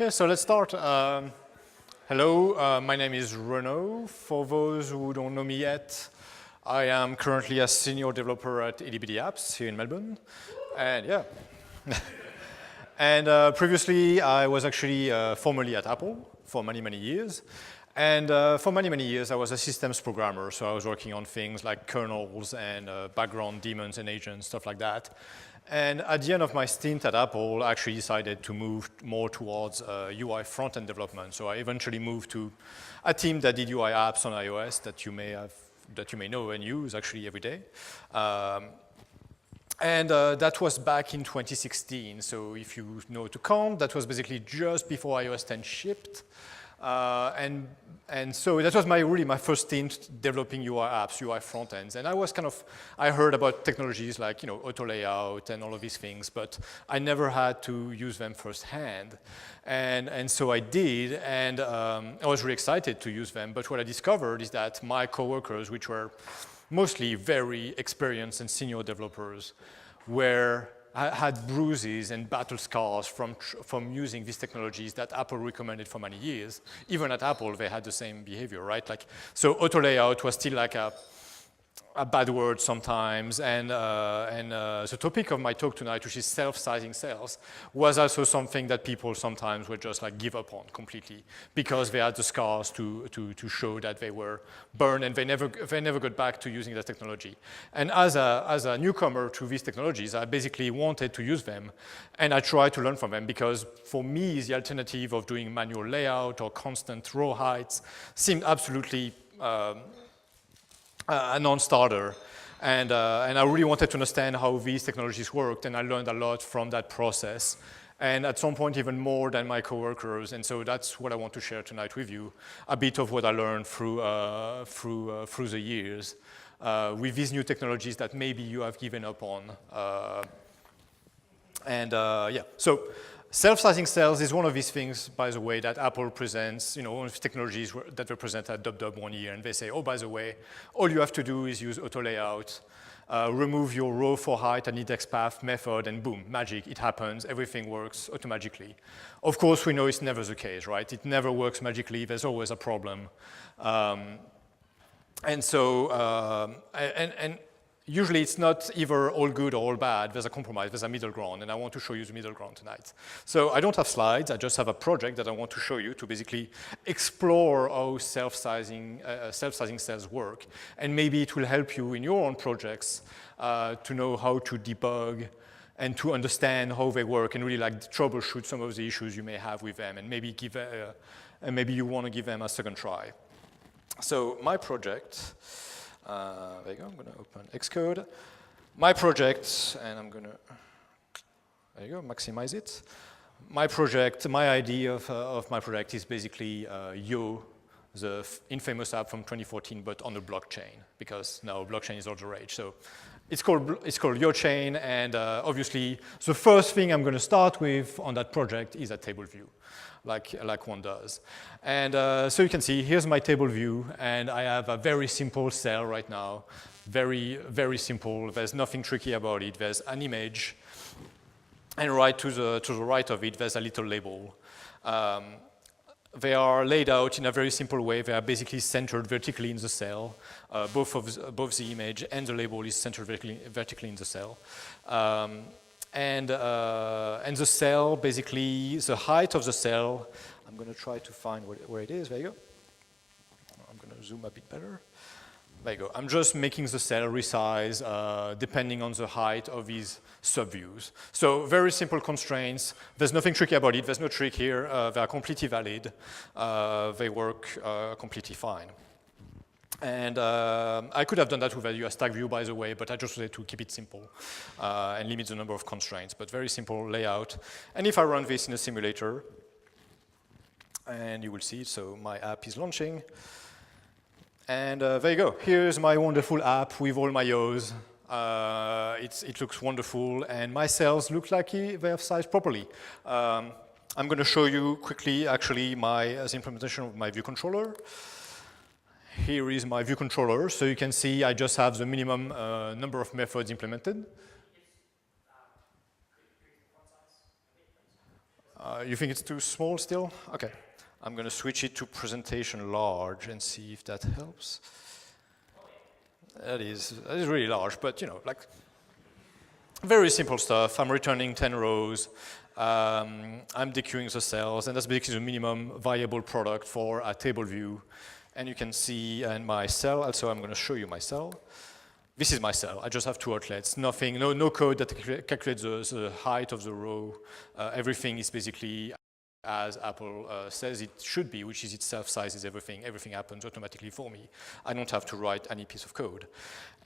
Okay, so let's start. Hello, my name is Renaud. For those who don't know me yet, I am currently a senior developer at Itty Apps here in Melbourne. And yeah. And previously, I was actually formerly at Apple for many, many years. And for many, many years, I was a systems programmer. So I was working on things like kernels and background daemons and agents, stuff like that. And at the end of my stint at Apple, I actually decided to move more towards UI front-end development. So I eventually moved to a team that did UI apps on iOS that you may know and use actually every day. And that was back in 2016. So if you know to count, that was basically just before iOS 10 shipped. And so that was really my first stint developing UI apps, UI front ends. And I heard about technologies like, auto layout and all of these things, but I never had to use them firsthand. And so I did, and I was really excited to use them. But what I discovered is that my coworkers, which were mostly very experienced and senior developers, had bruises and battle scars from using these technologies that Apple recommended for many years. Even at Apple, they had the same behavior, right? So auto layout was still like a bad word sometimes, and the topic of my talk tonight, which is self-sizing cells, was also something that people sometimes would just give up on completely because they had the scars to show that they were burned and they never got back to using that technology. And as a newcomer to these technologies, I basically wanted to use them, and I tried to learn from them because for me, the alternative of doing manual layout or constant row heights seemed absolutely a non-starter, and I really wanted to understand how these technologies worked, and I learned a lot from that process, and at some point even more than my coworkers, and so that's what I want to share tonight with you, a bit of what I learned through the years with these new technologies that maybe you have given up on, yeah. So self-sizing cells is one of these things, by the way, that Apple presents, one of the technologies that they present at DubDub one year, and they say, oh, by the way, all you have to do is use auto layout, remove your row for height and index path method, and boom, magic, it happens, everything works automatically. Of course, we know it's never the case, right? It never works magically, there's always a problem. And so, usually it's not either all good or all bad, there's a compromise, there's a middle ground, and I want to show you the middle ground tonight. So I don't have slides, I just have a project that I want to show you to basically explore how self-sizing cells work, and maybe it will help you in your own projects to know how to debug and to understand how they work and really troubleshoot some of the issues you may have with them, and maybe maybe you want to give them a second try. So my project, there you go, I'm going to open Xcode. My project, and I'm going to, there you go, maximize it. My idea of my project is basically Yo, the infamous app from 2014, but on the blockchain, because now blockchain is all the rage. So it's called Yo Chain, and obviously the first thing I'm going to start with on that project is a TableView. Like one does. And so you can see, here's my table view, and I have a very simple cell right now. Very, very simple. There's nothing tricky about it. There's an image, and right to the right of it, there's a little label. They are laid out in a very simple way. They are basically centered vertically in the cell. Both the image and the label is centered vertically in the cell. And the cell, basically, the height of the cell, I'm going to try to find where it is. There you go. I'm going to zoom a bit better. There you go. I'm just making the cell resize depending on the height of these subviews. So very simple constraints. There's nothing tricky about it. There's no trick here. They are completely valid. They work completely fine. And I could have done that with a stack view, by the way, but I just wanted to keep it simple and limit the number of constraints, but very simple layout. And if I run this in a simulator, and you will see, so my app is launching. And there you go. Here's my wonderful app with all my Yo's. It looks wonderful, and my cells look like they have sized properly. I'm going to show you quickly, actually, the implementation of my view controller. Here is my view controller. So you can see I just have the minimum number of methods implemented. You think it's too small still? Okay. I'm going to switch it to presentation large and see if that helps. That is really large, but like very simple stuff. I'm returning 10 rows. I'm dequeuing the cells, and that's basically the minimum viable product for a table view. And you can see in my cell, also I'm going to show you my cell. This is my cell. I just have two outlets, nothing, no code that calculates the height of the row. Everything is basically as Apple says it should be, which is it self-sizes everything. Everything happens automatically for me. I don't have to write any piece of code.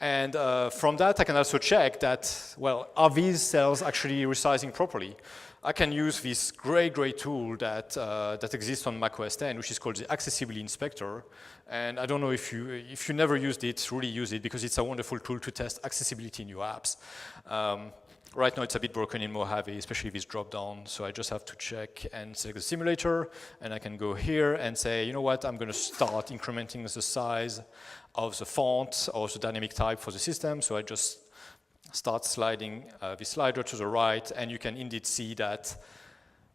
And from that, I can also check that, well, are these cells actually resizing properly? I can use this great tool that exists on macOS 10, which is called the Accessibility Inspector. And I don't know if you never used it, really use it, because it's a wonderful tool to test accessibility in your apps. Right now it's a bit broken in Mojave, especially this drop-down, so I just have to check and select the simulator, and I can go here and say, you know what, I'm going to start incrementing the size of the font or the dynamic type for the system, so I just start sliding the slider to the right, and you can indeed see that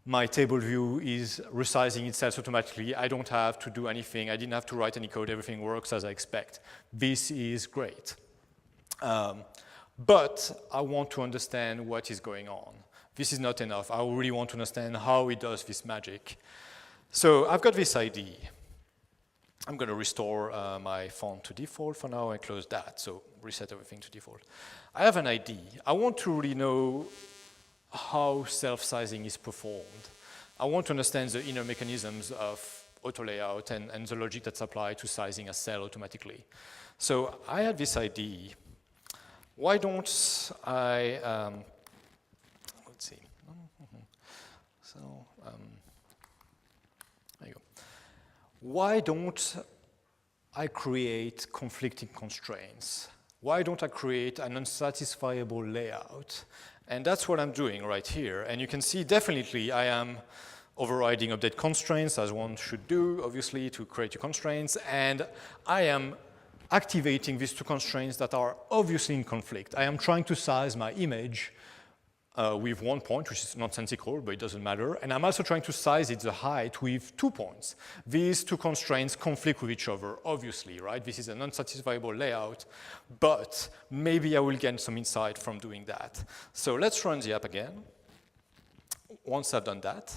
my table view is resizing itself automatically. I don't have to do anything. I didn't have to write any code. Everything works as I expect. This is great. But I want to understand what is going on. This is not enough. I really want to understand how it does this magic. So I've got this ID. I'm going to restore my font to default for now and close that. So reset everything to default. I have an ID. I want to really know how self-sizing is performed. I want to understand the inner mechanisms of auto layout and the logic that's applied to sizing a cell automatically. So I had this ID. Why don't I, let's see. So, there you go. Why don't I create conflicting constraints? Why don't I create an unsatisfiable layout? And that's what I'm doing right here. And you can see definitely I am overriding update constraints, as one should do, obviously, to create your constraints. And I am activating these two constraints that are obviously in conflict. I am trying to size my image with 1 point, which is nonsensical, but it doesn't matter. And I'm also trying to size it, the height, with 2 points. These two constraints conflict with each other, obviously, right? This is an unsatisfiable layout, but maybe I will gain some insight from doing that. So let's run the app again. Once I've done that,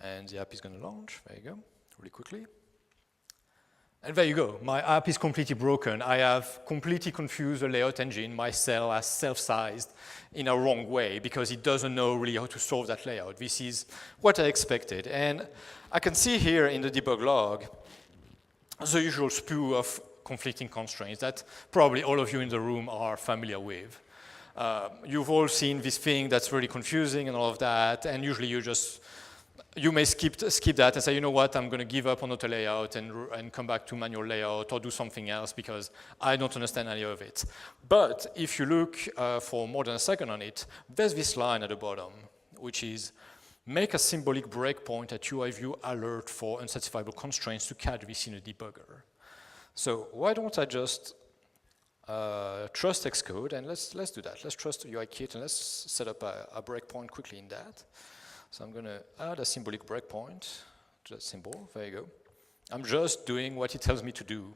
and the app is going to launch, there you go, really quickly. And there you go, my app is completely broken. I have completely confused the layout engine. My cell has self-sized in a wrong way because it doesn't know really how to solve that layout. This is what I expected. And I can see here in the debug log the usual spew of conflicting constraints that probably all of you in the room are familiar with. You've all seen this thing that's really confusing and all of that, and usually you may skip that and say, you know what, I'm going to give up on auto layout and come back to manual layout or do something else because I don't understand any of it. But if you look for more than a second on it, there's this line at the bottom, which is make a symbolic breakpoint at UIView alert for unsatisfiable constraints to catch this in a debugger. So why don't I just trust Xcode, and let's do that. Let's trust UIKit, and let's set up a breakpoint quickly in that. So I'm going to add a symbolic breakpoint to that symbol. There you go. I'm just doing what it tells me to do.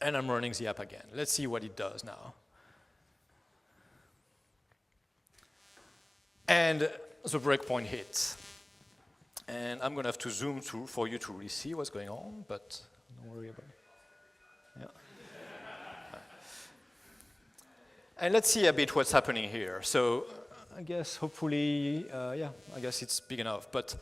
And I'm running the app again. Let's see what it does now. And the breakpoint hits. And I'm going to have to zoom through for you to really see what's going on, but don't worry about it. Yeah. And let's see a bit what's happening here. So I guess hopefully, yeah, I guess it's big enough. But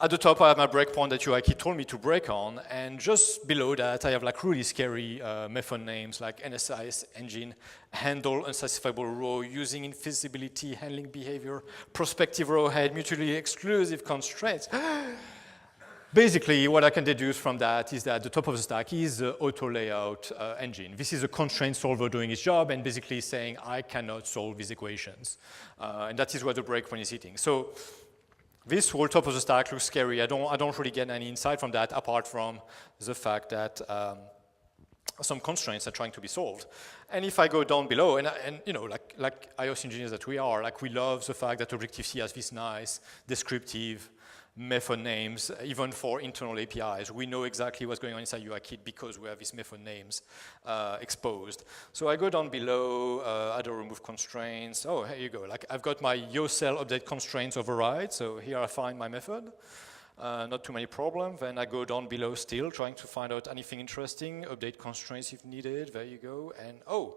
at the top, I have my breakpoint that UIKit told me to break on. And just below that, I have like really scary method names like NSIS engine, handle unsatisfiable row, using invisibility, handling behavior, prospective row head, mutually exclusive constraints. Basically, what I can deduce from that is that the top of the stack is the auto layout engine. This is a constraint solver doing its job and basically saying, I cannot solve these equations. And that is what the breakpoint is hitting. So this whole top of the stack looks scary. I don't really get any insight from that apart from the fact that some constraints are trying to be solved. And if I go down below, and you know, like iOS engineers that we are, like we love the fact that Objective-C has this nice descriptive method names, even for internal APIs. We know exactly what's going on inside UIKit because we have these method names exposed. So I go down below, add or remove constraints. Oh, here you go. Like I've got my YoCell update constraints override. So here I find my method. Not too many problems. Then I go down below still, trying to find out anything interesting. Update constraints if needed. There you go. And oh,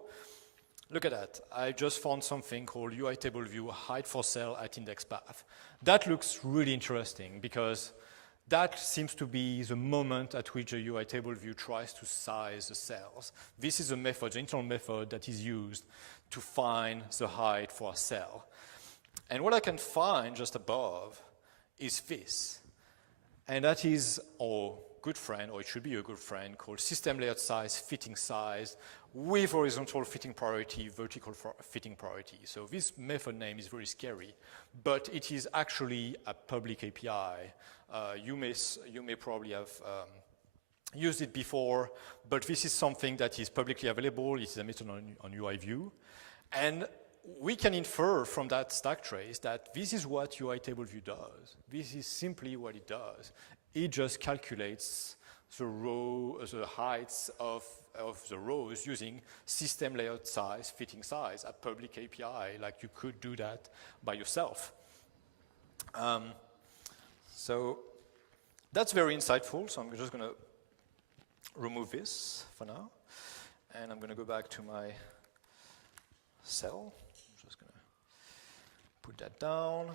look at that. I just found something called UI TableView hide for cell at index path. That looks really interesting because that seems to be the moment at which a UI TableView tries to size the cells. This is a method, the internal method that is used to find the height for a cell. And what I can find just above is this. And that is our good friend, or it should be a good friend, called system layout size, fitting size, with horizontal fitting priority, vertical fitting priority. So this method name is very scary, but it is actually a public API. You may probably have used it before, but this is something that is publicly available. It is emitted on UI view. And we can infer from that stack trace that this is what UI TableView does. This is simply what it does. It just calculates the heights of the rows using system layout size, fitting size, a public API. Like you could do that by yourself. So that's very insightful. So I'm just going to remove this for now. And I'm going to go back to my cell. I'm just going to put that down.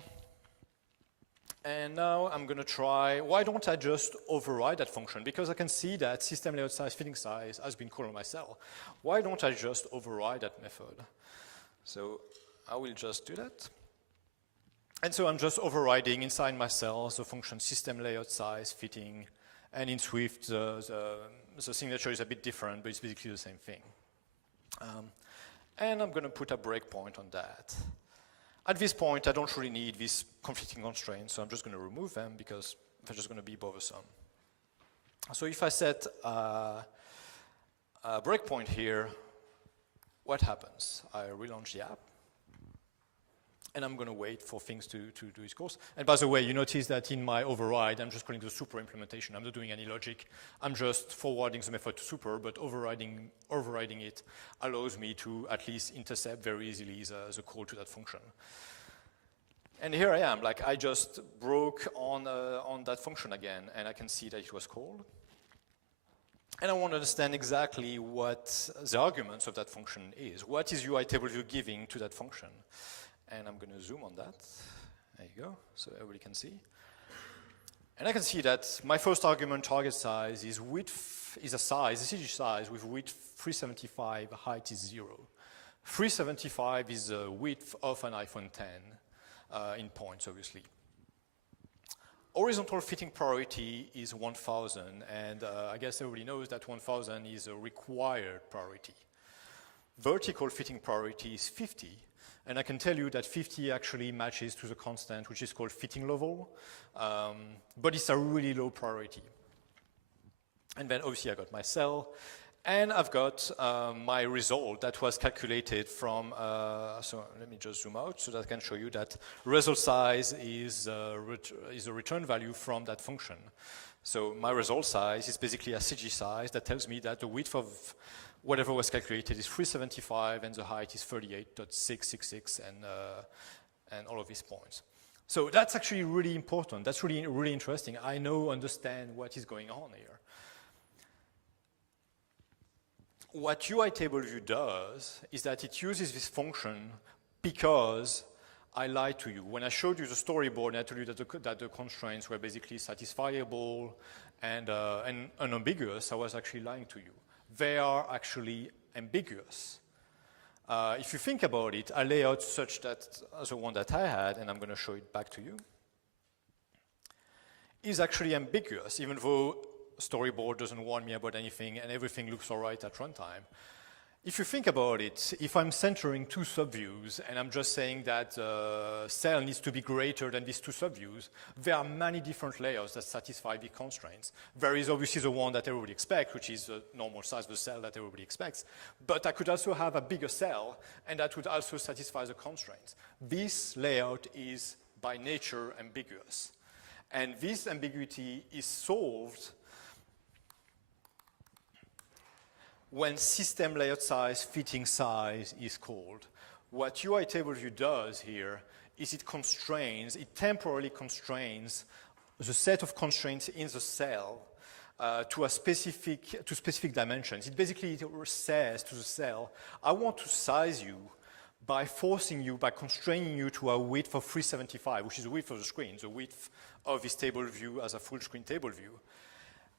And now I'm going to try, why don't I just override that function? Because I can see that system layout size, fitting size has been called on my cell. Why don't I just override that method? So I will just do that. And so I'm just overriding inside my cell the function system layout size, fitting, and in Swift the signature is a bit different, but it's basically the same thing. And I'm going to put a breakpoint on that. At this point, I don't really need these conflicting constraints, so I'm just going to remove them because they're just going to be bothersome. So if I set a breakpoint here, what happens? I relaunch the app, and I'm going to wait for things to do its course. And by the way, you notice that in my override, I'm just calling the super implementation. I'm not doing any logic. I'm just forwarding the method to super, but overriding it allows me to at least intercept very easily the call to that function. And here I am, like I just broke on that function again, and I can see that it was called. And I want to understand exactly what the arguments of that function is. What is UI TableView giving to that function? And I'm going to zoom on that. There you go, so everybody can see. And I can see that my first argument target size is width is a size, a CG size with width 375, height is 0. 375 is the width of an iPhone 10 in points, obviously. Horizontal fitting priority is 1000, and I guess everybody knows that 1000 is a required priority. Vertical fitting priority is 50. And I can tell you that 50 actually matches to the constant, which is called fitting level, but it's a really low priority. And then obviously I got my cell, and I've got my result that was calculated from, so let me just zoom out so that I can show you that result size is a return value from that function. So my result size is basically a CG size that tells me that the width of whatever was calculated is 375 and the height is 38.666 and all of these points. So that's actually really important. That's really, really interesting. I now understand what is going on here. What UI TableView does is that it uses this function because I lied to you. When I showed you the storyboard and I told you that the constraints were basically satisfiable and unambiguous, I was actually lying to you. They are actually ambiguous. If you think about it, a layout such that the one that I had, and I'm going to show it back to you, is actually ambiguous, even though storyboard doesn't warn me about anything and everything looks all right at runtime. if you think about it, if I'm centering two subviews and I'm just saying that cell needs to be greater than these two subviews, there are many different layers that satisfy the constraints. There is obviously the one that everybody expects, which is the normal size of the cell that everybody expects. But I could also have a bigger cell, and that would also satisfy the constraints. This layout is by nature ambiguous. And this ambiguity is solved when system layout size fitting size is called. What UI TableView does here is it temporarily constrains the set of constraints in the cell to specific dimensions. It basically says to the cell, I want to size you by constraining you to a width of 375, which is the width of the screen, the width of this table view as a full screen table view,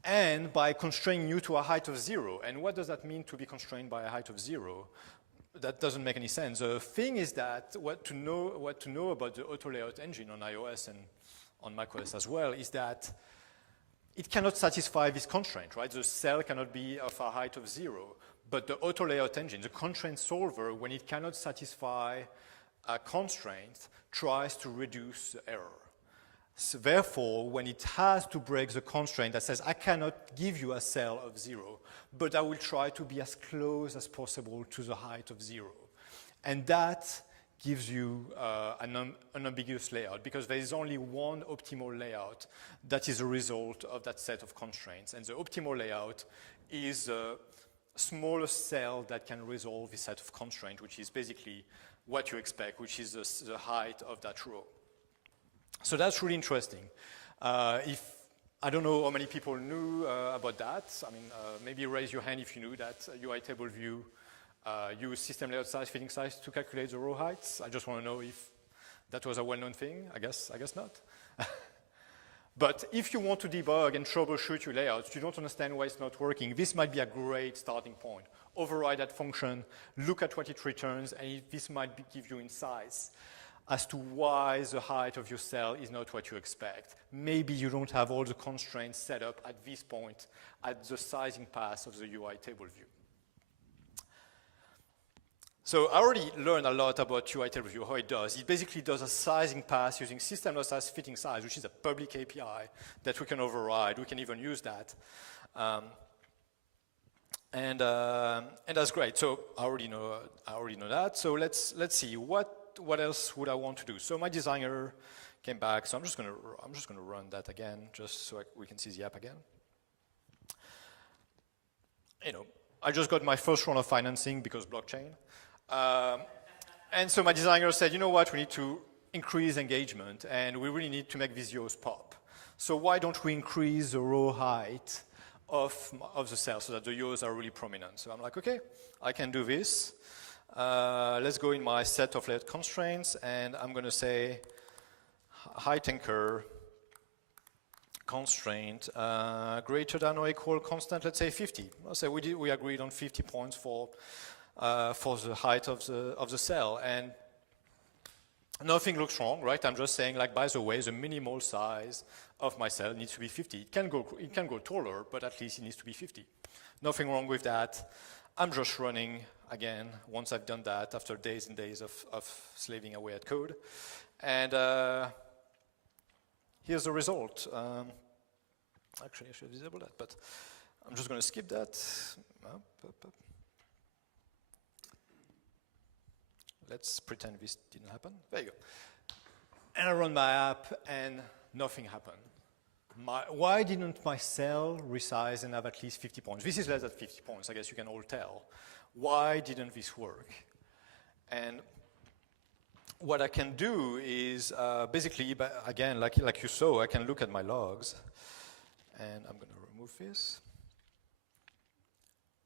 and by constraining you to a height of 0. And what does that mean to be constrained by a height of 0? That doesn't make any sense. The thing is that what to know about the auto layout engine on iOS and on macOS as well is that it cannot satisfy this constraint, right? The cell cannot be of a height of 0. But the auto layout engine, the constraint solver, when it cannot satisfy a constraint, tries to reduce the error. So therefore, when it has to break the constraint that says, I cannot give you a cell of 0, but I will try to be as close as possible to the height of 0. And that gives you an ambiguous layout, because there is only one optimal layout that is a result of that set of constraints. And the optimal layout is a smallest cell that can resolve this set of constraints, which is basically what you expect, which is the height of that row. So that's really interesting. I don't know how many people knew about that. I mean, maybe raise your hand if you knew that UI TableView use system layout size, fitting size to calculate the row heights. I just want to know if that was a well-known thing. I guess not. But if you want to debug and troubleshoot your layouts, you don't understand why it's not working, this might be a great starting point. Override that function, look at what it returns, and this might give you insights as to why the height of your cell is not what you expect. Maybe you don't have all the constraints set up at this point at the sizing pass of the UI TableView. So I already learned a lot about UI TableView, how it does. It basically does a sizing pass using system layout size fitting size, which is a public API that we can override. We can even use that. And that's great. So I already know that. So let's see what else would I want to do. So my designer came back. So I'm just gonna run that again, just so we can see the app again. I just got my first round of financing because blockchain. And so my designer said, you know what, we need to increase engagement and we really need to make these rows pop. So why don't we increase the row height of the cell so that the rows are really prominent? So I'm like, okay, I can do this. Let's go in my set of layout constraints and I'm going to say height anchor constraint greater than or equal constant, let's say 50. I'll say we agreed on 50 points for the height of the cell, and nothing looks wrong, right? I'm just saying, like, by the way, the minimal size of my cell needs to be 50. It can go taller, but at least it needs to be 50. Nothing wrong with that. I'm just running again once I've done that after days and days of slaving away at code, and here's the result. Actually, I should disable that, but I'm just going to skip that. Let's pretend this didn't happen. There you go. And I run my app, and nothing happened. Why didn't my cell resize and have at least 50 points? This is less than 50 points, I guess you can all tell. Why didn't this work? And what I can do is basically, again, like you saw, I can look at my logs, and I'm going to remove this.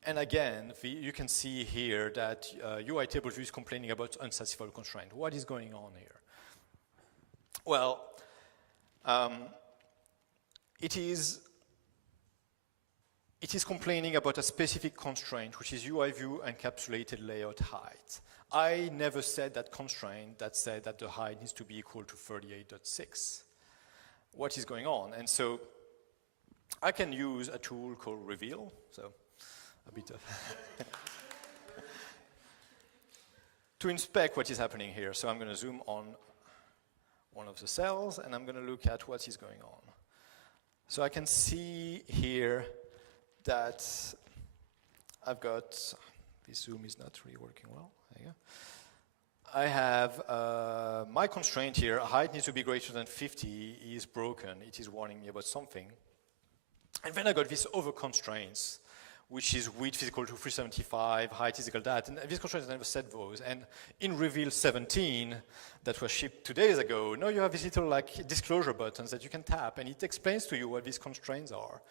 And again, you can see here that UI TableView is complaining about unsatisfying constraint. What is going on here? Well, it is complaining about a specific constraint, which is UI view encapsulated layout height. I never said that constraint that said that the height needs to be equal to 38.6. What is going on? And so I can use a tool called reveal. So a bit of to inspect what is happening here. So I'm going to zoom on one of the cells, and I'm going to look at what is going on. So I can see here that I've got, this zoom is not really working well. There you go. I have my constraint here, height needs to be greater than 50, is broken. It is warning me about something. And then I got these other constraints, which is width is equal to 375, height is equal to that. And these constraints, I never set those. And in Reveal 17, that was shipped 2 days ago, now you have these little like disclosure buttons that you can tap, and it explains to you what these constraints are.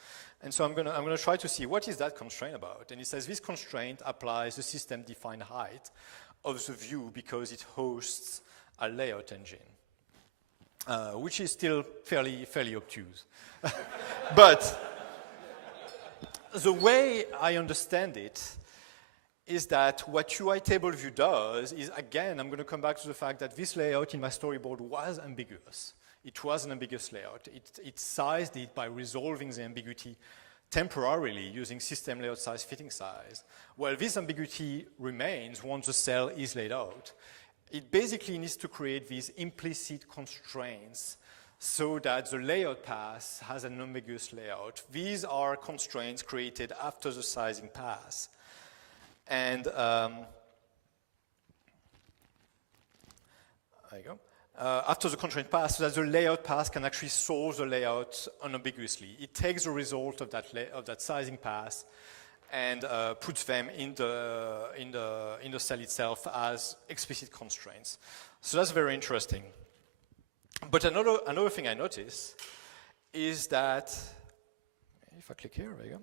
And so I'm gonna try to see what is that constraint about. And it says this constraint applies the system-defined height of the view because it hosts a layout engine, which is still fairly obtuse. But the way I understand it is that what UI TableView does is, again, I'm going to come back to the fact that this layout in my storyboard was ambiguous. It was an ambiguous layout. It sized it by resolving the ambiguity temporarily using system layout size fitting size. Well, this ambiguity remains once the cell is laid out. It basically needs to create these implicit constraints so that the layout pass has an ambiguous layout. These are constraints created after the sizing pass. And there you go. After the constraint pass, so that the layout pass can actually solve the layout unambiguously. It takes the result of that sizing pass and puts them in the cell itself as explicit constraints. So that's very interesting. But another thing I notice is that, if I click here, there you go.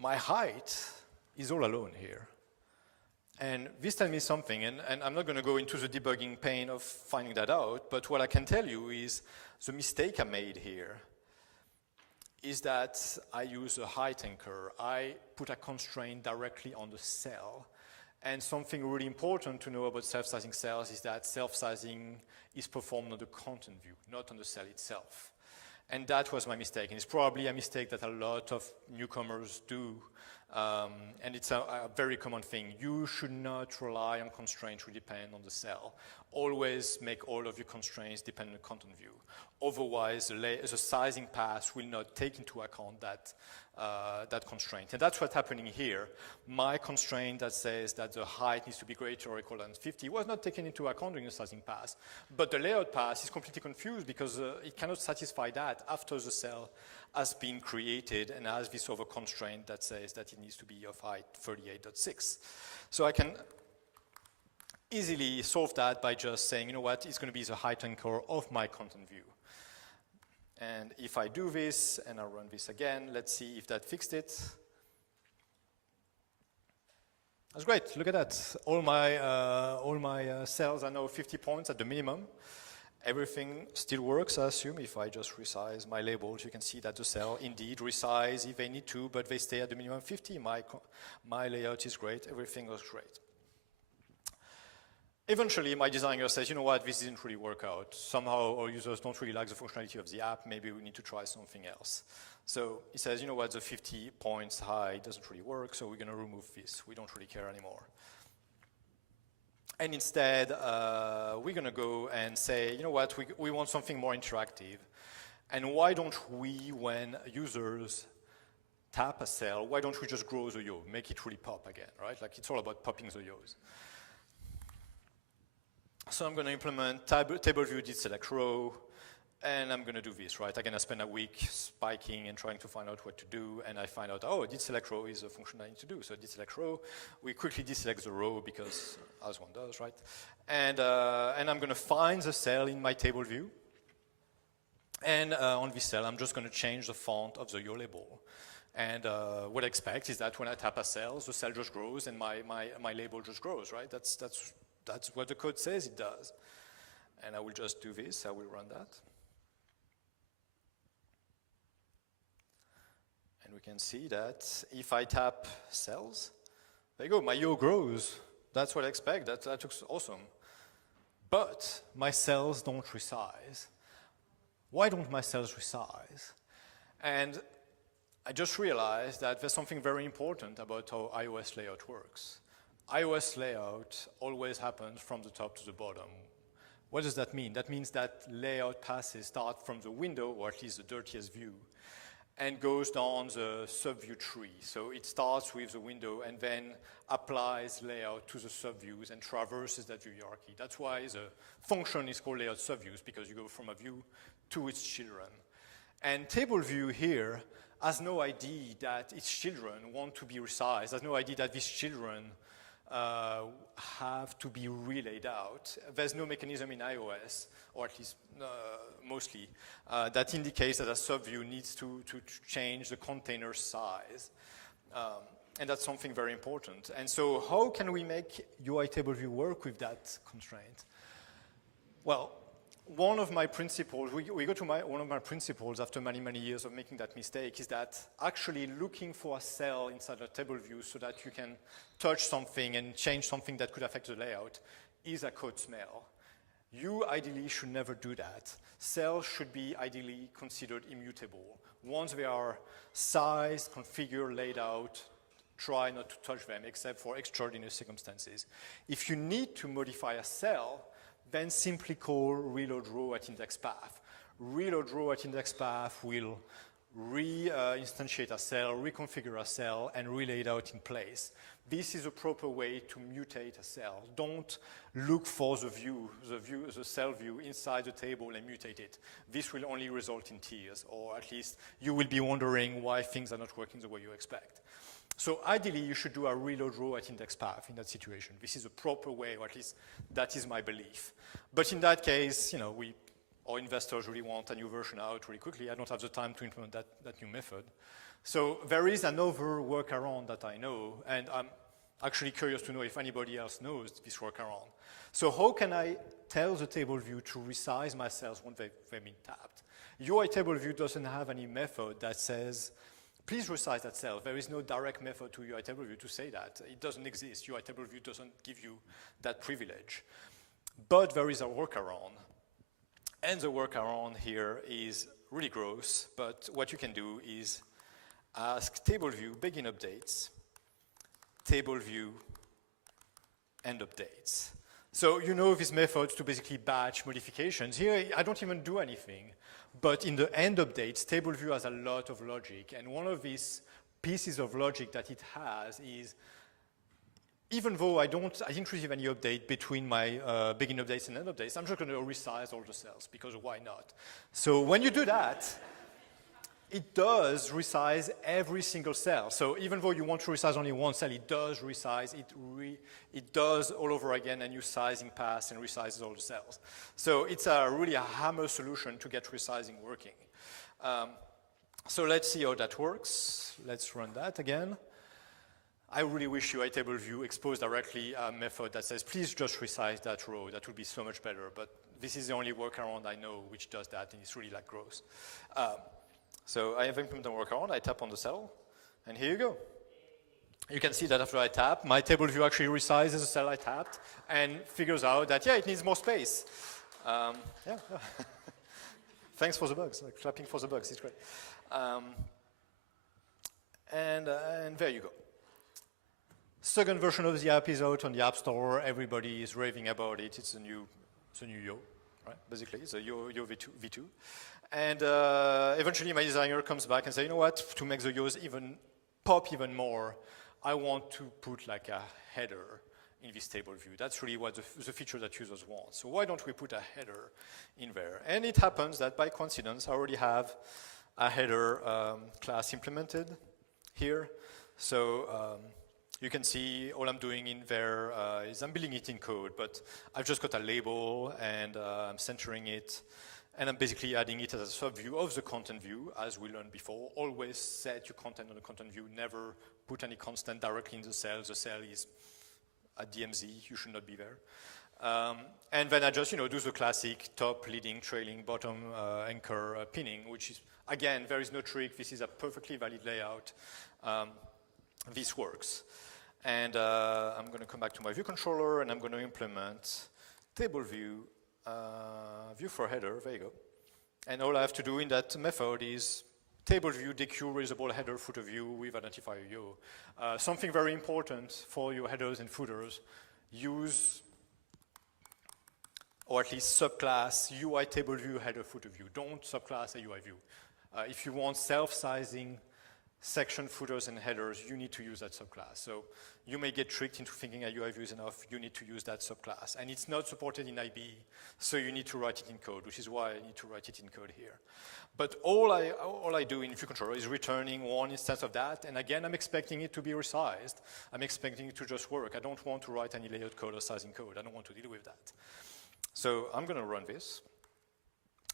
My height is all alone here. And this tells me something, and I'm not going to go into the debugging pain of finding that out, but what I can tell you is the mistake I made here is that I use a height anchor. I put a constraint directly on the cell. And something really important to know about self-sizing cells is that self-sizing is performed on the content view, not on the cell itself. And that was my mistake, and it's probably a mistake that a lot of newcomers do, and it's a very common thing. You should not rely on constraints which depend on the cell. Always make all of your constraints depend on the content view. Otherwise, the sizing pass will not take into account that constraint. And that's what's happening here. My constraint that says that the height needs to be greater or equal than 50 was not taken into account during the sizing pass. But the layout pass is completely confused because it cannot satisfy that after the cell has been created and has this other constraint that says that it needs to be of height 38.6. So I can easily solve that by just saying, you know what, it's going to be the height anchor of my content view. And if I do this, and I run this again, let's see if that fixed it. That's great, look at that. All my cells are now 50 points at the minimum. Everything still works, I assume. If I just resize my labels, you can see that the cell indeed resize if they need to, but they stay at the minimum 50. My layout is great, everything was great. Eventually, my designer says, you know what, this didn't really work out. Somehow, our users don't really like the functionality of the app. Maybe we need to try something else. So he says, you know what, the 50 points high doesn't really work, so we're going to remove this. We don't really care anymore. And instead, we're going to go and say, you know what, we want something more interactive. And why don't we, when users tap a cell, why don't we just grow the yaw, make it really pop again, right? Like it's all about popping the yaws. So I'm going to implement TableView didSelect row, and I'm going to do this, right? Again, I spend a week spiking and trying to find out what to do, and I find out, oh, didSelect row is a function I need to do. So didSelect row, we quickly deselect the row because as one does, right? And I'm going to find the cell in my TableView, and on this cell, I'm just going to change the font of the yaw label. And what I expect is that when I tap a cell, the cell just grows, and my label just grows, right? That's what the code says it does. And I will just do this, I will run that. And we can see that if I tap cells, there you go, my yaw grows. That's what I expect, that looks awesome. But my cells don't resize. Why don't my cells resize? And I just realized that there's something very important about how iOS layout works. iOS layout always happens from the top to the bottom. What does that mean? That means that layout passes start from the window, or at least the dirtiest view, and goes down the subview tree. So it starts with the window and then applies layout to the subviews and traverses that view hierarchy. That's why the function is called layout subviews, because you go from a view to its children. And TableView here has no idea that its children want to be resized, has no idea that these children have to be relayed out. There's no mechanism in iOS, or at least mostly, that indicates that a subview needs to change the container size. And that's something very important. And so how can we make UI TableView work with that constraint? Well, one of my principles, we go to one of my principles after many, many years of making that mistake is that actually looking for a cell inside a table view so that you can touch something and change something that could affect the layout is a code smell. You ideally should never do that. Cells should be ideally considered immutable. Once they are sized, configured, laid out, try not to touch them except for extraordinary circumstances. If you need to modify a cell, then simply call reload row at index path. Reload row at index path will re-instantiate a cell, reconfigure a cell, and relay it out in place. This is a proper way to mutate a cell. Don't look for the cell view inside the table and mutate it. This will only result in tears, or at least you will be wondering why things are not working the way you expect. So ideally, you should do a reload row at index path in that situation. This is a proper way, or at least that is my belief. But in that case, you know, our investors really want a new version out really quickly. I don't have the time to implement that new method. So there is another workaround that I know, and I'm actually curious to know if anybody else knows this workaround. So how can I tell the table view to resize my cells when they've been tapped? UI table view doesn't have any method that says, please resize that cell. There is no direct method to UI TableView to say that. It doesn't exist. UI TableView doesn't give you that privilege. But there is a workaround. And the workaround here is really gross, but what you can do is ask TableView begin updates, TableView end updates. So you know this method to basically batch modifications. Here, I don't even do anything. But in the end updates, TableView has a lot of logic. And one of these pieces of logic that it has is, even though I didn't receive any update between my begin updates and end updates, I'm just going to resize all the cells, because why not? So when you do that, it does resize every single cell. So even though you want to resize only one cell, it does resize, it does all over again a new sizing pass and resizes all the cells. So it's really a hammer solution to get resizing working. So let's see how that works. Let's run that again. I really wish UI TableView exposed directly a method that says, please just resize that row. That would be so much better. But this is the only workaround I know which does that, and it's really like gross. So I have implemented a workaround. I tap on the cell, and here you go. You can see that after I tap, my table view actually resizes the cell I tapped and figures out that, yeah, it needs more space. Yeah. Thanks for the bugs. Like, clapping for the bugs, it's great. And there you go. Second version of the app is out on the App Store. Everybody is raving about it. It's a new Yo, right? Basically, it's a Yo V2. And eventually my designer comes back and says, you know what, to make the Yos pop even more, I want to put like a header in this table view. That's really what the feature that users want. So why don't we put a header in there? And it happens that by coincidence, I already have a header class implemented here. So you can see all I'm doing in there is I'm building it in code, but I've just got a label and I'm centering it. And I'm basically adding it as a subview of the content view, as we learned before. Always set your content on the content view. Never put any constant directly in the cell. The cell is a DMZ. You should not be there. And then I just do the classic top, leading, trailing, bottom, anchor, pinning, which is, again, there is no trick. This is a perfectly valid layout. This works. And I'm going to come back to my view controller, and I'm going to implement table view. View for header, there you go. And all I have to do in that method is TableView, dequeue, reusable header, footer view with identifier yo. Something very important for your headers and footers, use, or at least subclass UI TableView header footer view. Don't subclass a UI view. If you want self-sizing section footers and headers, you need to use that subclass. So you may get tricked into thinking a UI view is enough, you need to use that subclass. And it's not supported in IB, so you need to write it in code, which is why I need to write it in code here. But all I do in View Controller is returning one instance of that, and again, I'm expecting it to be resized. I'm expecting it to just work. I don't want to write any layout code or sizing code. I don't want to deal with that. So I'm going to run this,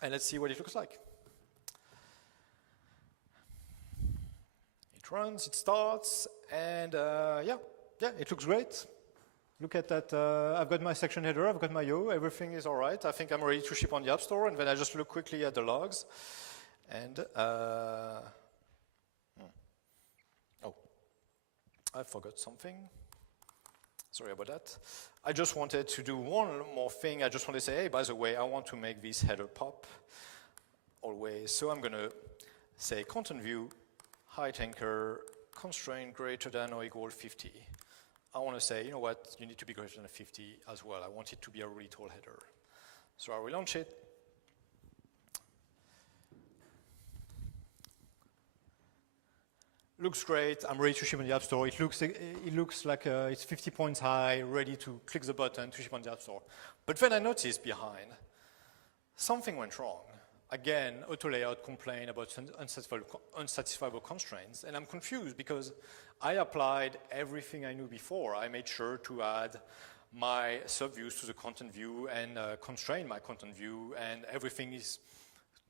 and let's see what it looks like. It runs, it starts, and yeah, it looks great. Look at that, I've got my section header, I've got my yo, everything is all right. I think I'm ready to ship on the App Store, and then I just look quickly at the logs, and oh, I forgot something. Sorry about that. I just wanted to do one more thing. I just want to say, hey, by the way, I want to make this header pop always. So I'm going to say content view, height anchor, constraint greater than or equal 50. I want to say, you know what, you need to be greater than 50 as well. I want it to be a really tall header. So I will launch it. Looks great. I'm ready to ship on the App Store. It looks like it's 50 points high, ready to click the button to ship on the App Store. But then I noticed behind, something went wrong. Again, auto layout complained about unsatisfiable constraints, and I'm confused because I applied everything I knew before. I made sure to add my subviews to the content view and constrain my content view, and everything is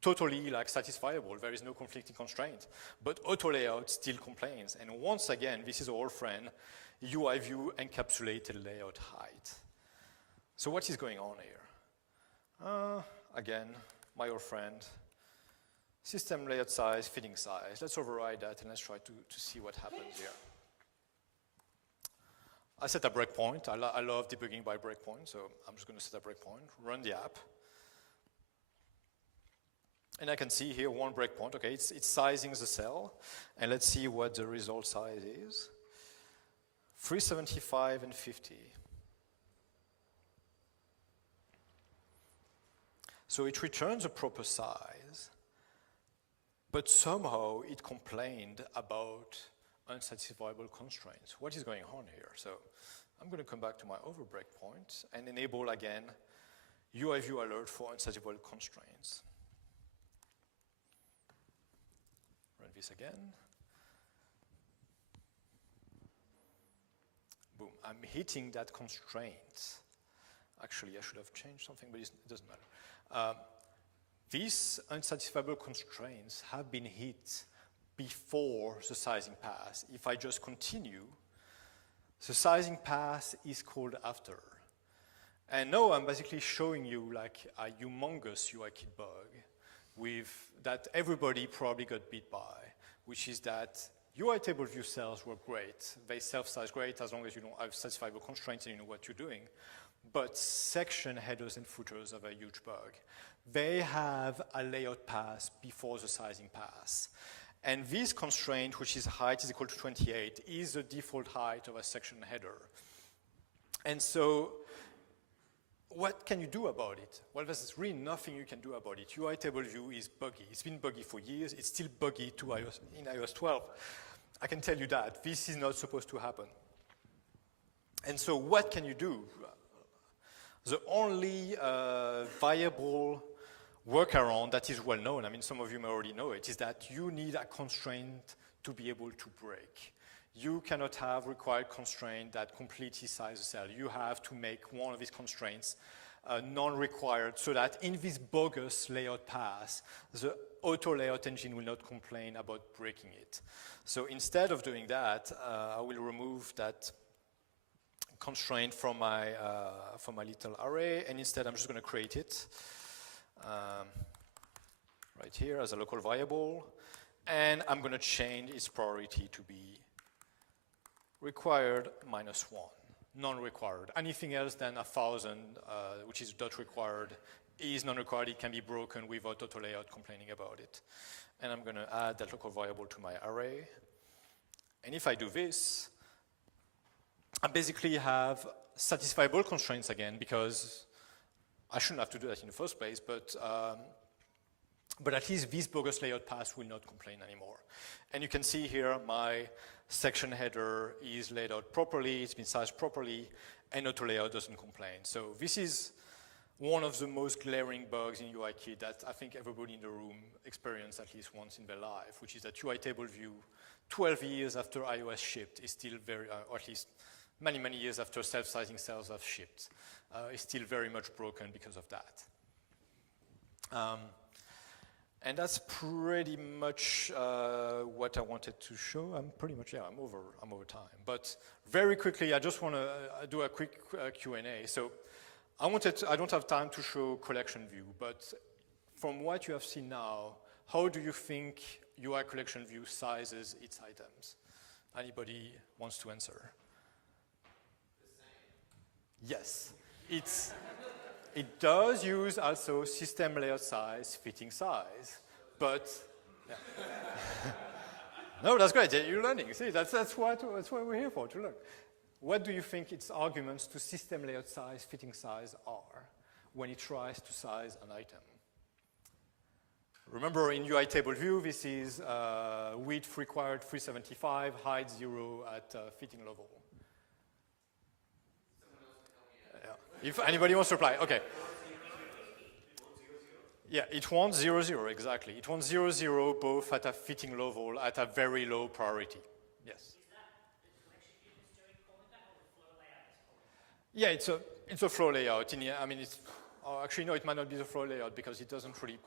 totally like satisfiable. There is no conflicting constraint. But auto layout still complains. And once again, this is our old friend, UI view encapsulated layout height. So what is going on here? Again, my old friend, system layout size, fitting size. Let's override that and let's try to see what happens here. I set a breakpoint. I love debugging by breakpoint, so I'm just going to set a breakpoint, run the app. And I can see here one breakpoint. Okay, it's sizing the cell. And let's see what the result size is. 375 and 50. So it returns a proper size, but somehow it complained about unsatisfiable constraints. What is going on here? So I'm going to come back to my over breakpoint and enable again UI view alert for unsatisfiable constraints. Run this again. Boom, I'm hitting that constraint. Actually, I should have changed something, but it doesn't matter. These unsatisfiable constraints have been hit before the sizing pass. If I just continue, the sizing pass is called after. And now I'm basically showing you like a humongous UIKit bug with that everybody probably got beat by, which is that UI table view cells work great. They self-size great as long as you don't have satisfiable constraints and you know what you're doing. But section headers and footers have a huge bug. They have a layout pass before the sizing pass. And this constraint, which is height is equal to 28, is the default height of a section header. And so what can you do about it? Well, there's really nothing you can do about it. UI table view is buggy. It's been buggy for years. It's still buggy in iOS 12. I can tell you that. This is not supposed to happen. And so what can you do? The only viable workaround that is well known, I mean, some of you may already know it, is that you need a constraint to be able to break. You cannot have required constraint that completely size the cell. You have to make one of these constraints non-required so that in this bogus layout pass, the auto layout engine will not complain about breaking it. So instead of doing that, I will remove that constraint from my little array, and instead I'm just going to create it right here as a local variable, and I'm going to change its priority to be required -1, non-required. Anything else than 1,000, which is dot required, is non-required, it can be broken without auto layout complaining about it. And I'm going to add that local variable to my array. And if I do this, I basically have satisfiable constraints again, because I shouldn't have to do that in the first place, but at least this bogus layout pass will not complain anymore. And you can see here my section header is laid out properly, it's been sized properly, and auto layout doesn't complain. So this is one of the most glaring bugs in UIKit that I think everybody in the room experienced at least once in their life, which is that UI TableView, 12 years after iOS shipped, is still very, or at least many, many years after self-sizing cells have shipped, is still very much broken because of that. And that's pretty much what I wanted to show. I'm pretty much, yeah, I'm over time. But very quickly, I just want to do a quick Q&A. So I don't have time to show collection view, but from what you have seen now, how do you think UI collection view sizes its items? Anybody wants to answer? The same. Yes. It does use also system layout size, fitting size, but yeah. No, that's great. You're learning. See, that's what we're here for, to learn. What do you think its arguments to system layout size, fitting size are when it tries to size an item? Remember, in UI TableView, this is width required 375, height 0 at fitting level. Yeah. If anybody wants to reply, okay. Yeah, it wants 0, 0, exactly. It wants 0, 0 both at a fitting level at a very low priority. Yes. Yeah, it's a flow layout. I mean, actually, no, it might not be the flow layout because it doesn't really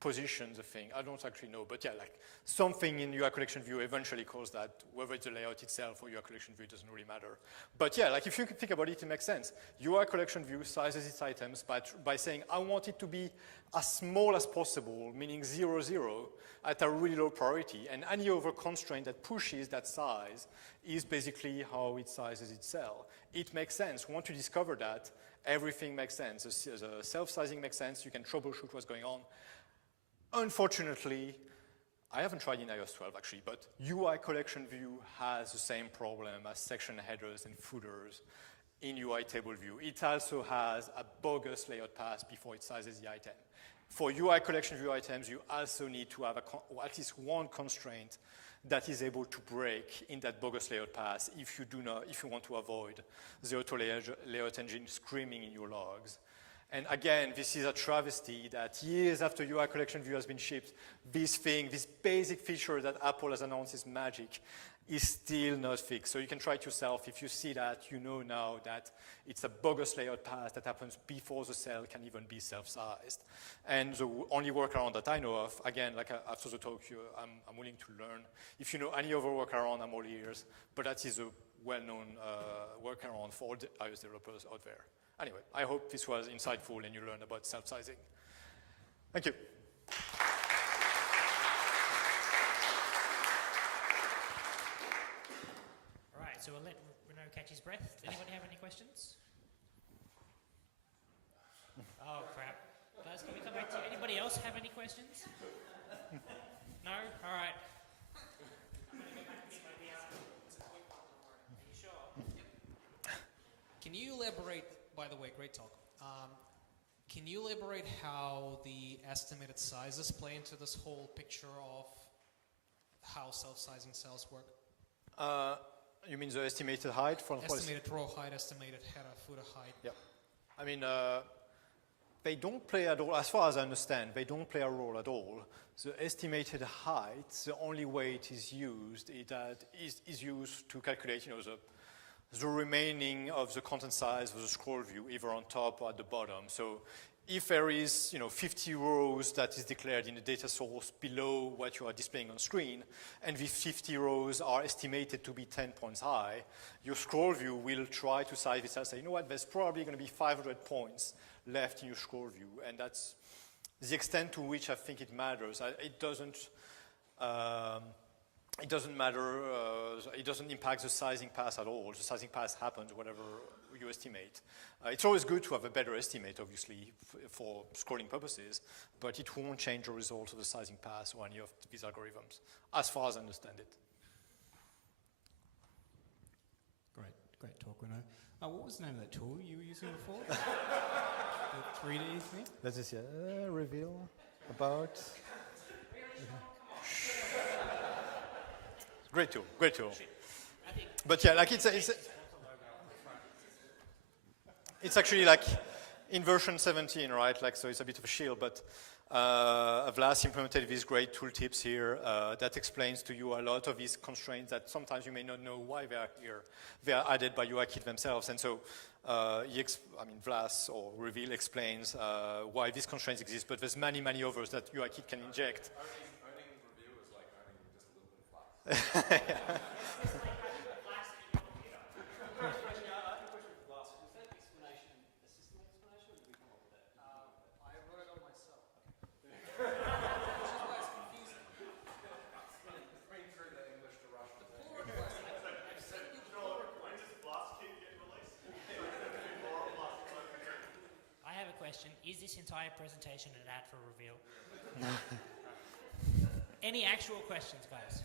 position the thing. I don't actually know, but yeah, like something in UI collection view eventually calls that, whether it's the layout itself or UI collection view, it doesn't really matter. But yeah, like if you think about it, it makes sense. UI collection view sizes its items by saying, I want it to be as small as possible, meaning 0, 0, at a really low priority. And any other constraint that pushes that size is basically how it sizes its cell. It makes sense. Once you discover that, everything makes sense. The self-sizing makes sense. You can troubleshoot what's going on. Unfortunately, I haven't tried in iOS 12 actually, but UI collection view has the same problem as section headers and footers in UI TableView. It also has a bogus layout pass before it sizes the item. For UI collection view items, you also need to have at least one constraint that is able to break in that bogus layout pass if you want to avoid the auto layout engine screaming in your logs. And again, this is a travesty that years after UI collection view has been shipped, this basic feature that Apple has announced is magic, is still not fixed. So you can try it yourself. If you see that, you know now that it's a bogus layout pass that happens before the cell can even be self-sized. And the only workaround that I know of, again, like after the talk, I'm willing to learn. If you know any other workaround, I'm all ears. But that is a well-known workaround for all the iOS developers out there. Anyway, I hope this was insightful and you learned about self-sizing. Thank you. All right, so we'll let Renaud catch his breath. Does anybody have any questions? Oh, crap. Guys, can we come back to you? Anybody else have any questions? No? All right. Can you elaborate, by the way, great talk. Can you elaborate how the estimated sizes play into this whole picture of how self-sizing cells work? You mean the estimated height from estimated row height, estimated header, footer height. Yeah. I mean, they don't play at all, as far as I understand, they don't play a role at all. The estimated height, the only way it is used is used to calculate, the remaining of the content size of the scroll view, either on top or at the bottom. So if there is 50 rows that is declared in the data source below what you are displaying on screen, and these 50 rows are estimated to be 10 points high, your scroll view will try to size this and say, you know what, there's probably going to be 500 points left in your scroll view. And that's the extent to which I think it matters. It doesn't matter, it doesn't impact the sizing pass at all. The sizing pass happens whatever you estimate. It's always good to have a better estimate, obviously, for scrolling purposes, but it won't change the result of the sizing pass or any of these algorithms, as far as I understand it. Great talk, Renaud. What was the name of that tool you were using before? The 3D thing? Let's just reveal about. Great tool, great tool. But yeah, like it's actually like in version 17, right? Like, so it's a bit of a shield, but Vlas implemented these great tooltips here that explains to you a lot of these constraints that sometimes you may not know why they are here. They are added by UIKit themselves, and so Vlas or Reveal explains why these constraints exist, but there's many, many others that UIKit can inject. Owning Reveal is like owning just a little bit of Flask. Is this entire presentation an ad for Reveal? Any actual questions, guys?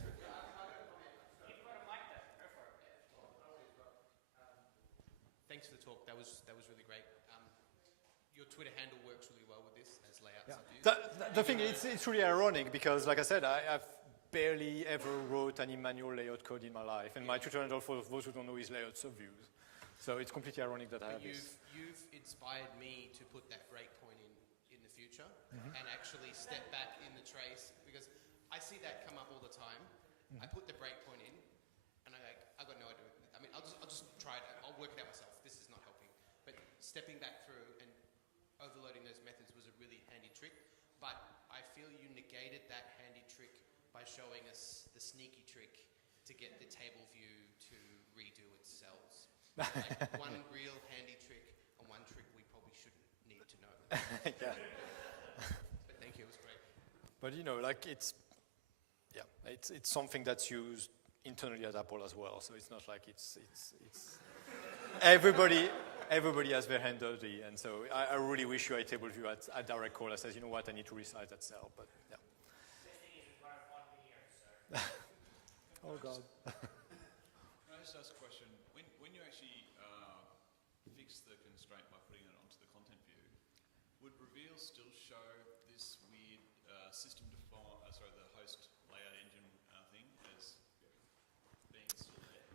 Thanks for the talk. That was really great. Your Twitter handle works really well with this as layouts. Yeah. The thing is, it's really ironic because, like I said, I've barely ever wrote any manual layout code in my life, and my Twitter handle, for those who don't know, is layout subviews. So it's completely ironic that I have this. You've inspired me to put that breakpoint in the future and actually step back in the trace, because I see that come up all the time. I put the breakpoint in and I got no idea. I mean, I'll just try it. I'll work it out myself. This is not helping. But stepping back through and overloading those methods was a really handy trick. But I feel you negated that handy trick by showing us the sneaky trick to get the TableView to redo its cells. Like one real handy trick and one trick we probably shouldn't need to know. Yeah. But thank you, it was great. But like it's something that's used internally at Apple as well. So it's not like it's everybody has their hand dirty, and so I really wish you had TableView at direct call that says, you know what, I need to resize that cell. But yeah. Oh God. Can I just ask a question? When you actually fix the constraint by putting it onto the content view, would Reveal still show this weird the host layout engine thing as being still there?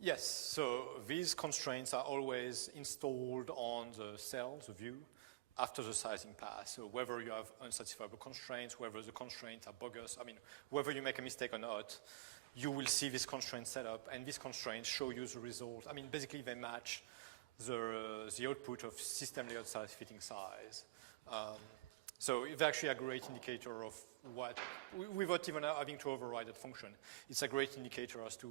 Yes, so these constraints are always installed on the cell, the view, after the sizing pass. So whether you have unsatisfiable constraints, whether the constraints are bogus, whether you make a mistake or not, you will see this constraint set up, and these constraints show you the result. Basically they match the output of system layout size fitting size. So it's actually a great indicator of what, without even having to override that function, it's a great indicator as to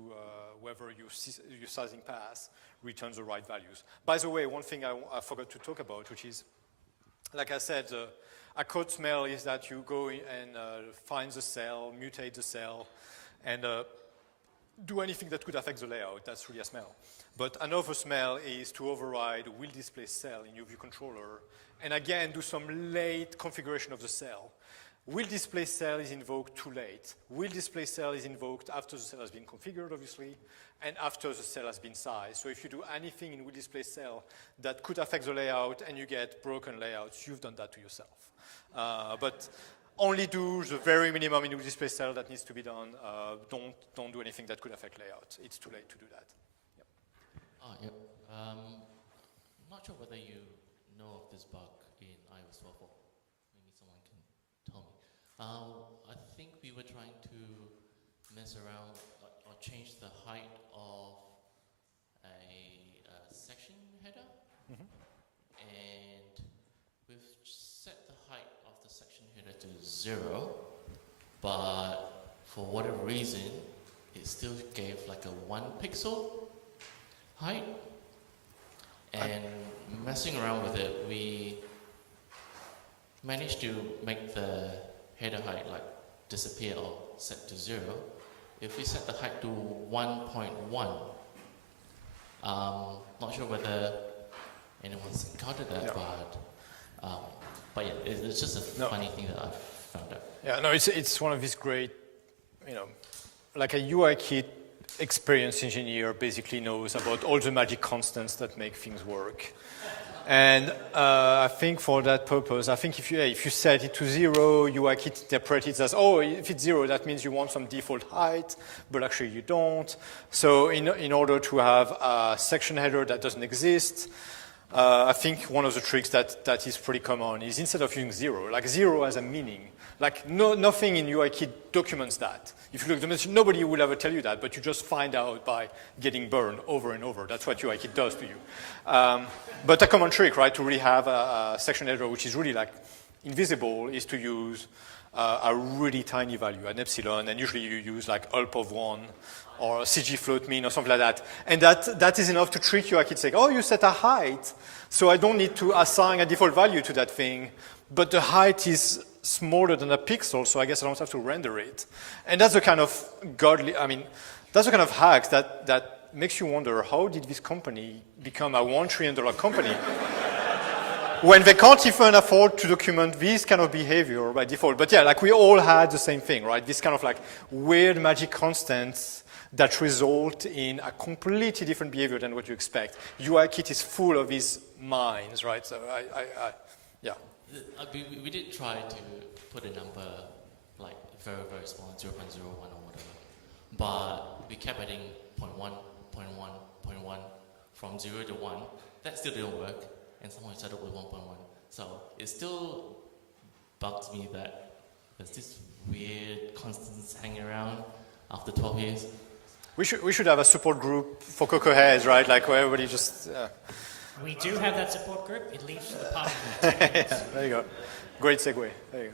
whether your sizing pass returns the right values. By the way, one thing I forgot to talk about, which is, like I said, a code smell is that you go and find the cell, mutate the cell, and do anything that could affect the layout. That's really a smell. But another smell is to override will display cell in your view controller, and again, do some late configuration of the cell. Will display cell is invoked too late. Will display cell is invoked after the cell has been configured, obviously, and after the cell has been sized. So if you do anything in will display cell that could affect the layout and you get broken layouts, you've done that to yourself. But only do the very minimum in will display cell that needs to be done. Don't do anything that could affect layout. It's too late to do that. Yep. Not sure whether you know of this bug in iOS 12. Maybe someone can tell me. I think we were trying to mess around or change the height of a section header, and we've set the height of the section header to 0, but for whatever reason, it still gave like a 1 pixel height. And messing around with it, we managed to make the header height like disappear or set to 0. If we set the height to 1.1, Not sure whether anyone's encountered that, but yeah, it's just a funny thing that I've found out. Yeah, no, it's one of these great, like a UI kit experienced engineer basically knows about all the magic constants that make things work. And I think for that purpose, I think if you set it to 0, UI kit interprets it as, oh, if it's 0, that means you want some default height, but actually you don't. So in order to have a section header that doesn't exist, I think one of the tricks that is pretty common is instead of using 0, like 0 has a meaning. Like nothing in UIKit documents that. If you look at the nobody will ever tell you that, but you just find out by getting burned over and over. That's what UIKit does to you. But a common trick, right, to really have a section header which is really like invisible is to use a really tiny value, an epsilon, and usually you use like ulp of 1 or CG float mean or something like that. And that is enough to trick UIKit saying, oh, you set a height, so I don't need to assign a default value to that thing, but the height is smaller than a pixel, so I guess I don't have to render it. And that's the kind of that's the kind of hack that makes you wonder, how did this company become a $1 trillion company when they can't even afford to document this kind of behavior by default? But yeah, like we all had the same thing, right? This kind of like weird magic constants that result in a completely different behavior than what you expect. UIKit is full of these mines, right? So yeah. We did try to put a number like very, very small, 0.01 or whatever, but we kept adding 0.1, 0.1, 0.1 from 0 to 1. That still didn't work, and somehow we started with 1.1. So it still bugs me that there's this weird constants hanging around after 12 years. We should have a support group for CococaHeads, right? Like where everybody just... We do have that support group. It leaves the party. Yeah, there you go. Great segue. There you go.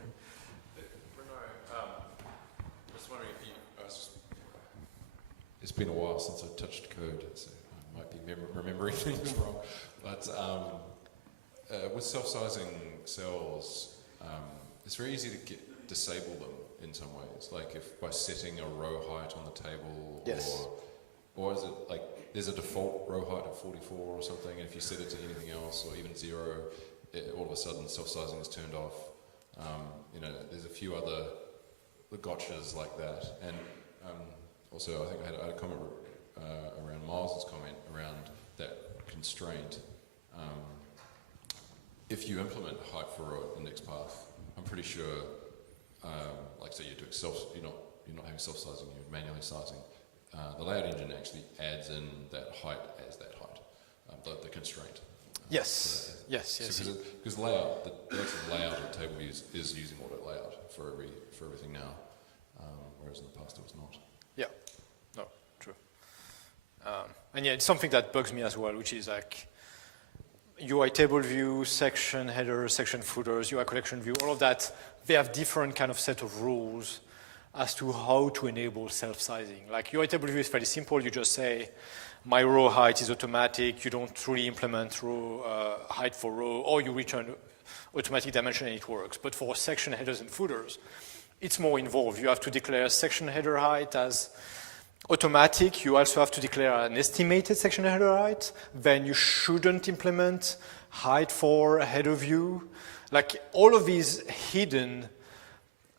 Renaud, just wondering if you... it's been a while since I touched code, so I might be remembering things wrong. But with self-sizing cells, it's very easy to disable them in some ways. Like if by setting a row height on the table, yes. or is it like there's a default row height of 44 or something, and if you set it to anything else or even 0, all of a sudden self-sizing is turned off. There's a few other gotchas like that. And also I think I had a comment around Miles's comment around that constraint. If you implement height for row index path, I'm pretty sure, like say you're doing you're not having self-sizing, you're manually sizing. The layout engine actually adds in that height as that height, the constraint. Yes. Yes. Because the actual layout of TableView is using auto layout for everything now, whereas in the past it was not. Yeah. No. True. And yeah, it's something that bugs me as well, which is like UI table view, section headers, section footers, UI collection view, all of that. They have different kind of set of rules as to how to enable self-sizing. Like UI table view is fairly simple. You just say, my row height is automatic. You don't really implement row height for row, or you return automatic dimension and it works. But for section headers and footers, it's more involved. You have to declare section header height as automatic. You also have to declare an estimated section header height. Then you shouldn't implement height for header view. Like all of these hidden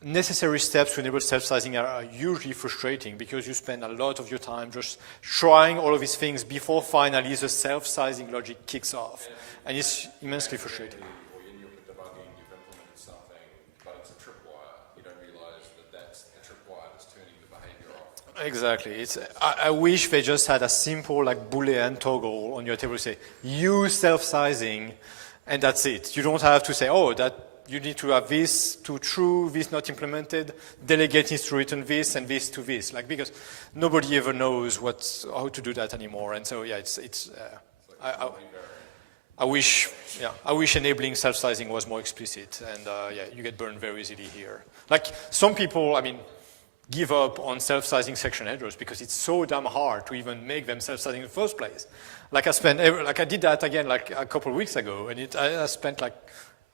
necessary steps to enable self-sizing are usually frustrating because you spend a lot of your time just trying all of these things before finally the self-sizing logic kicks off. And it's immensely frustrating. Or in your debugging, you've implemented something, but it's a tripwire. You don't realize that that's a tripwire that's turning the behavior off. Exactly. I wish they just had a simple like Boolean toggle on your table to say, use self-sizing, and that's it. You don't have to say, oh, that you need to have this to true, this not implemented, delegate needs to return this, and this to this. Like, because nobody ever knows how to do that anymore. And so, yeah, I wish enabling self-sizing was more explicit. And yeah, you get burned very easily here. Like, some people, give up on self-sizing section headers because it's so damn hard to even make them self-sizing in the first place. Like, I did that again like a couple of weeks ago, and I spent like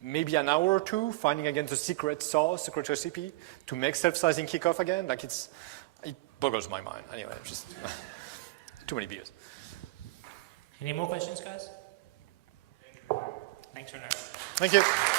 maybe an hour or two finding again the secret sauce, secret recipe to make self-sizing kick off again. Like it boggles my mind. Anyway, just too many beers. Any more questions, guys? Thanks, Renaud. Thank you.